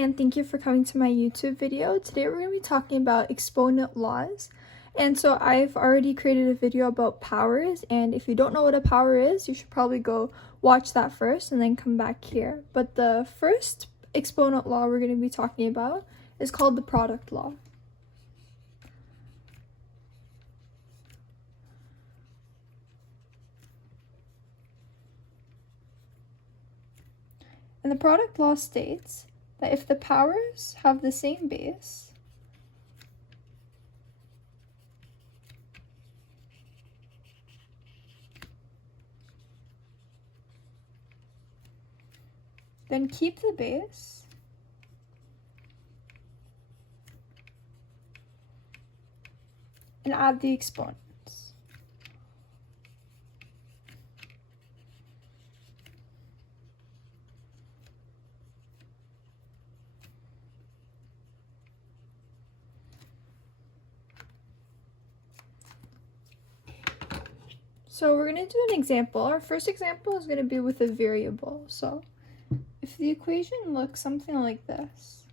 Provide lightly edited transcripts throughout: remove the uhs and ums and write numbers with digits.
and thank you for coming to my YouTube video. Today we're going to be talking about exponent laws. And so I've already created a video about powers, and if you don't know what a power is, you should probably go watch that first and then come back here. But the first exponent law we're going to be talking about is called the product law. And the product law states that if the powers have the same base, then keep the base and add the exponents. So we're going to do an example. Our first example is going to be with a variable. So if the equation looks something like this,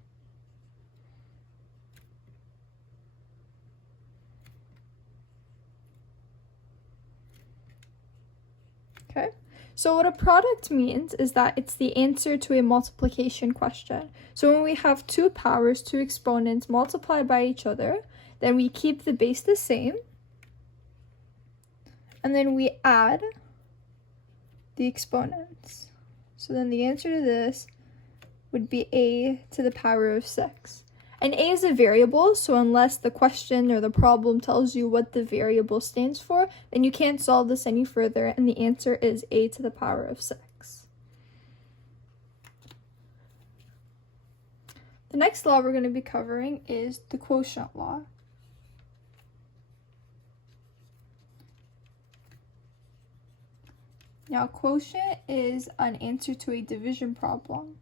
okay? So what a product means is that it's the answer to a multiplication question. So when we have two powers, two exponents multiplied by each other, then we keep the base the same, and then we add the exponents. So then the answer to this would be a to the power of 6. And a is a variable, so unless the question or the problem tells you what the variable stands for, then you can't solve this any further, and the answer is a to the power of 6. The next law we're going to be covering is the quotient law. Now, quotient is an answer to a division problem.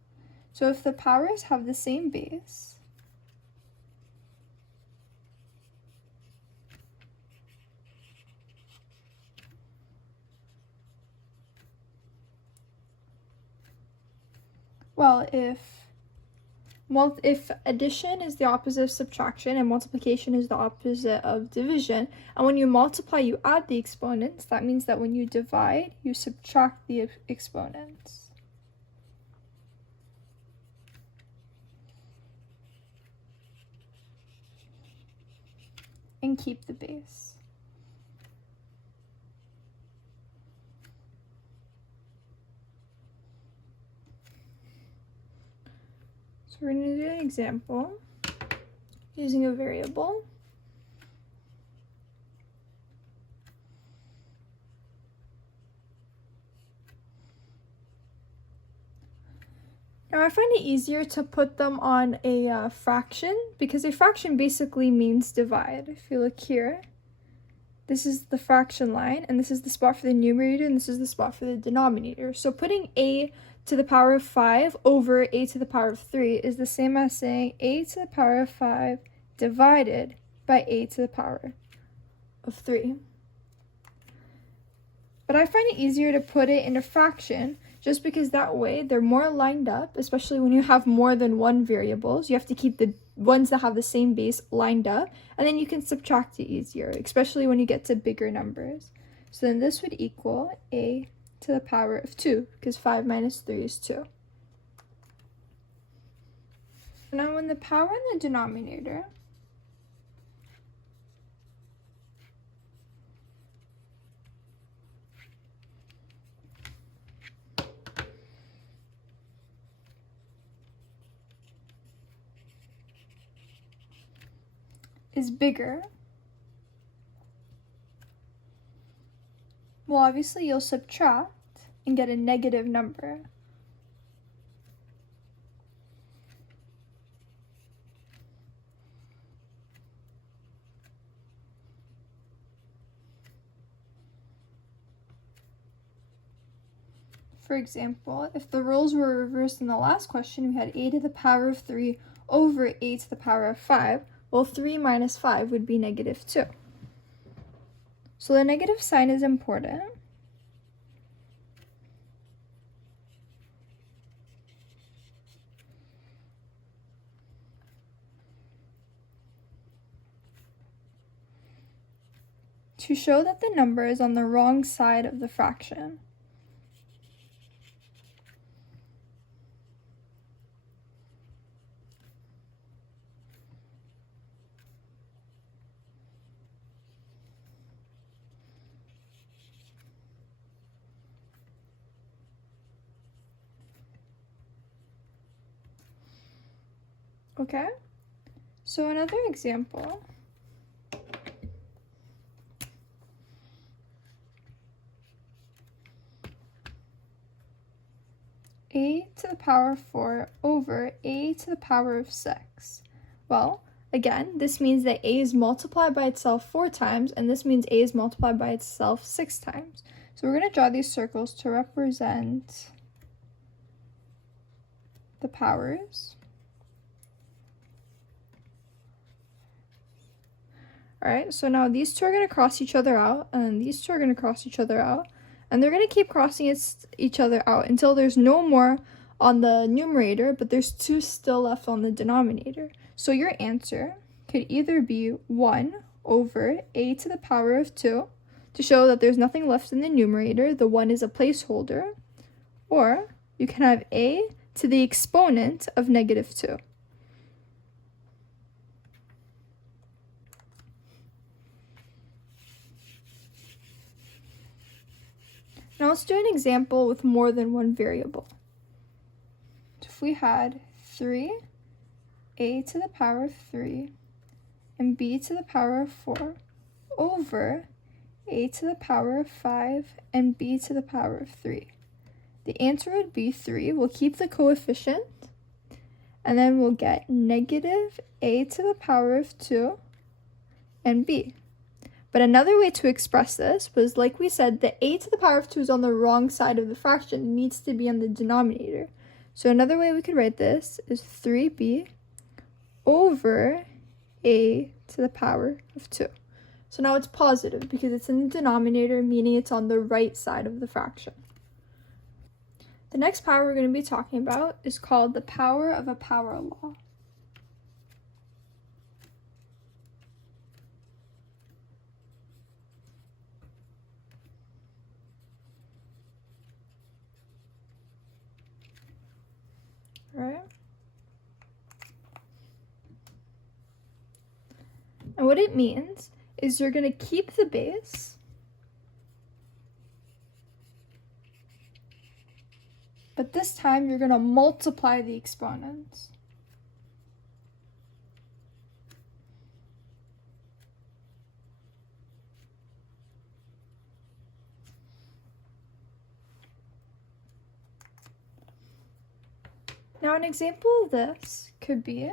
So if the powers have the same base, well, if addition is the opposite of subtraction and multiplication is the opposite of division, and when you multiply, you add the exponents, that means that when you divide, you subtract the exponents. And keep the base. So we're going to do an example using a variable. Now I find it easier to put them on a fraction, because a fraction basically means divide. If you look here, this is the fraction line, and this is the spot for the numerator, and this is the spot for the denominator. So putting a to the power of 5 over a to the power of 3 is the same as saying a to the power of 5 divided by a to the power of 3. But I find it easier to put it in a fraction, just because that way they're more lined up, especially when you have more than one variables. You have to keep the ones that have the same base lined up, and then you can subtract it easier, especially when you get to bigger numbers. So then this would equal a to the power of 2, because 5 minus 3 is 2. Now when the power in the denominator is bigger, well, obviously you'll subtract and get a negative number. For example, if the roles were reversed in the last question, we had a to the power of 3 over a to the power of 5. Well, 3 minus 5 would be negative 2. So the negative sign is important. to show that the number is on the wrong side of the fraction. Okay, so another example. A to the power of 4 over a to the power of 6. Well, again, this means that a is multiplied by itself 4 times, and this means a is multiplied by itself 6 times. So we're going to draw these circles to represent the powers. Alright, so now these two are going to cross each other out, and then these two are going to cross each other out, and they're going to keep crossing each other out until there's no more on the numerator, but there's 2 still left on the denominator. So your answer could either be 1 over a to the power of 2, to show that there's nothing left in the numerator, the 1 is a placeholder, or you can have a to the exponent of negative 2. Now let's do an example with more than one variable. So if we had 3a to the power of 3 and b to the power of 4 over a to the power of 5 and b to the power of 3. The answer would be 3. We'll keep the coefficient, and then we'll get negative a to the power of 2 and b. But another way to express this was, like we said, the a to the power of 2 is on the wrong side of the fraction. It needs to be on the denominator. So another way we could write this is 3b over a to the power of 2. So now it's positive because it's in the denominator, meaning it's on the right side of the fraction. The next power we're going to be talking about is called the power of a power law. Right? And what it means is you're going to keep the base, but this time you're going to multiply the exponents. Now an example of this could be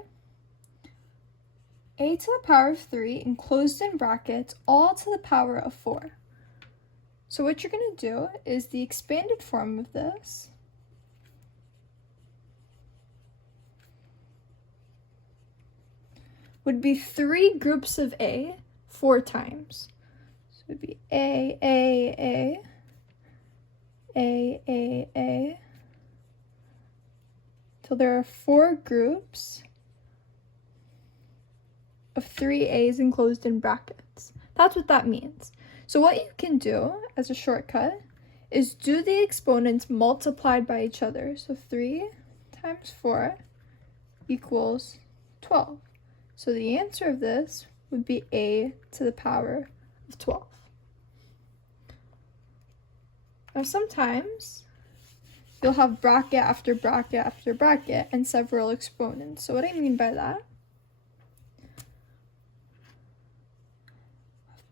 a to the power of 3 enclosed in brackets all to the power of 4. So what you're going to do is the expanded form of this would be 3 groups of a 4 times. So it would be A, till there are 4 groups of 3 a's enclosed in brackets. That's what that means. So what you can do as a shortcut is do the exponents multiplied by each other. So 3 times 4 equals 12. So the answer of this would be a to the power of 12. Now sometimes you'll have bracket after bracket after bracket and several exponents. So what I mean by that,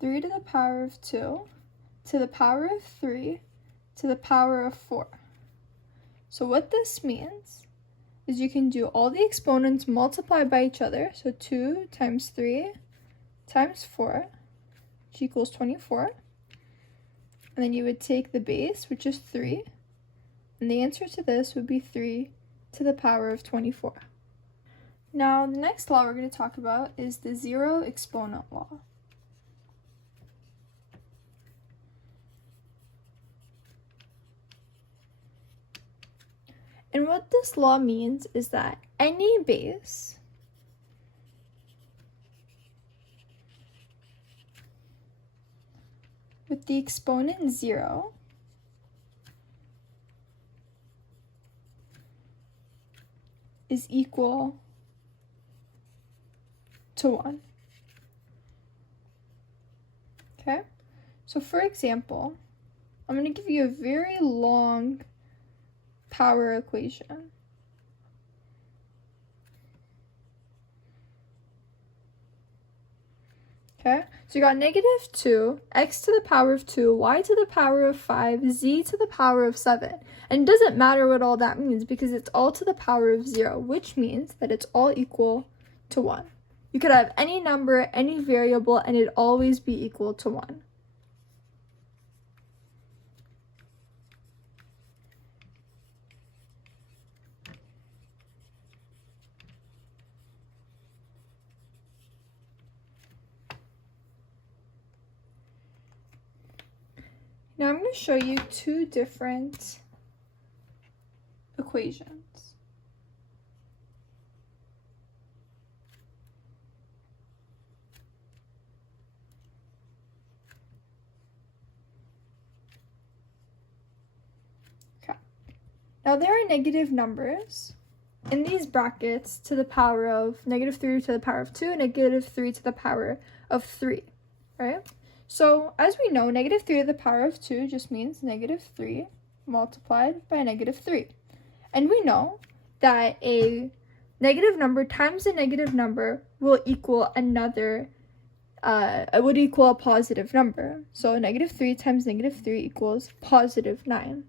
3 to the power of 2 to the power of 3 to the power of 4. So what this means is you can do all the exponents multiplied by each other. So 2 times 3 times 4, which equals 24. And then you would take the base, which is 3, and the answer to this would be 3 to the power of 24. Now, the next law we're going to talk about is the zero exponent law. And what this law means is that any base with the exponent 0 is equal to 1. Okay, so for example, I'm going to give you a very long power equation. Okay, so you got -2, x to the power of 2, y to the power of 5, z to the power of 7. And it doesn't matter what all that means because it's all to the power of 0, which means that it's all equal to 1. You could have any number, any variable, and it'd always be equal to 1. Now I'm going to show you two different equations. Okay. Now there are negative numbers in these brackets to the power of -3 to the power of 2 and -3 to the power of 3, right? So as we know, -3 to the power of 2 just means -3 multiplied by -3. And we know that a negative number times a negative number will equal another, it would equal a positive number. So -3 times -3 equals +9.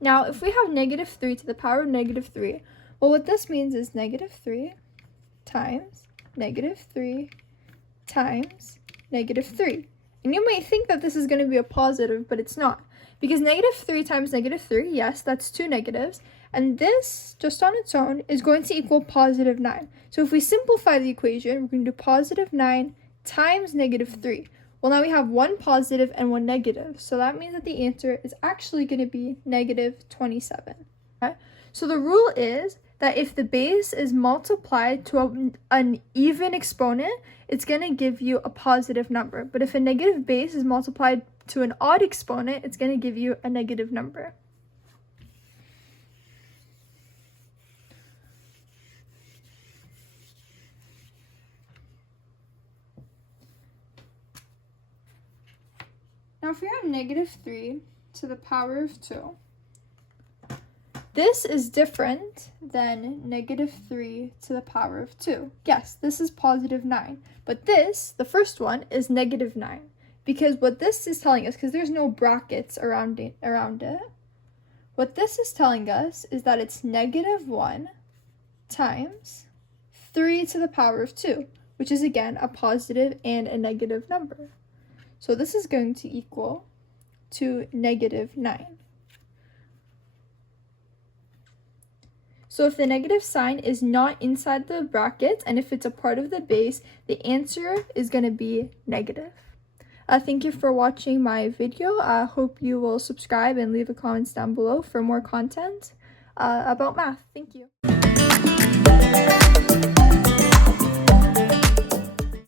Now, if we have -3 to the power of -3, well, what this means is -3 times -3 times -3. And you may think that this is going to be a positive, but it's not. Because -3 times -3, yes, that's two negatives. And this, just on its own, is going to equal +9. So if we simplify the equation, we're going to do +9 times -3. Well, now we have one positive and one negative. So that means that the answer is actually going to be -27. Okay? So the rule is that if the base is multiplied to an even exponent, it's going to give you a positive number. But if a negative base is multiplied to an odd exponent, it's going to give you a negative number. Now if we have -3 to the power of 2, this is different than -3 to the power of 2. Yes, this is +9, but this, the first one, is -9. Because what this is telling us, because there's no brackets around it, what this is telling us is that it's -1 times 3 to the power of 2, which is again a positive and a negative number. So this is going to equal to -9. So if the negative sign is not inside the brackets and if it's a part of the base, the answer is going to be negative. Thank you for watching my video. I hope you will subscribe and leave a comment down below for more content about math. Thank you.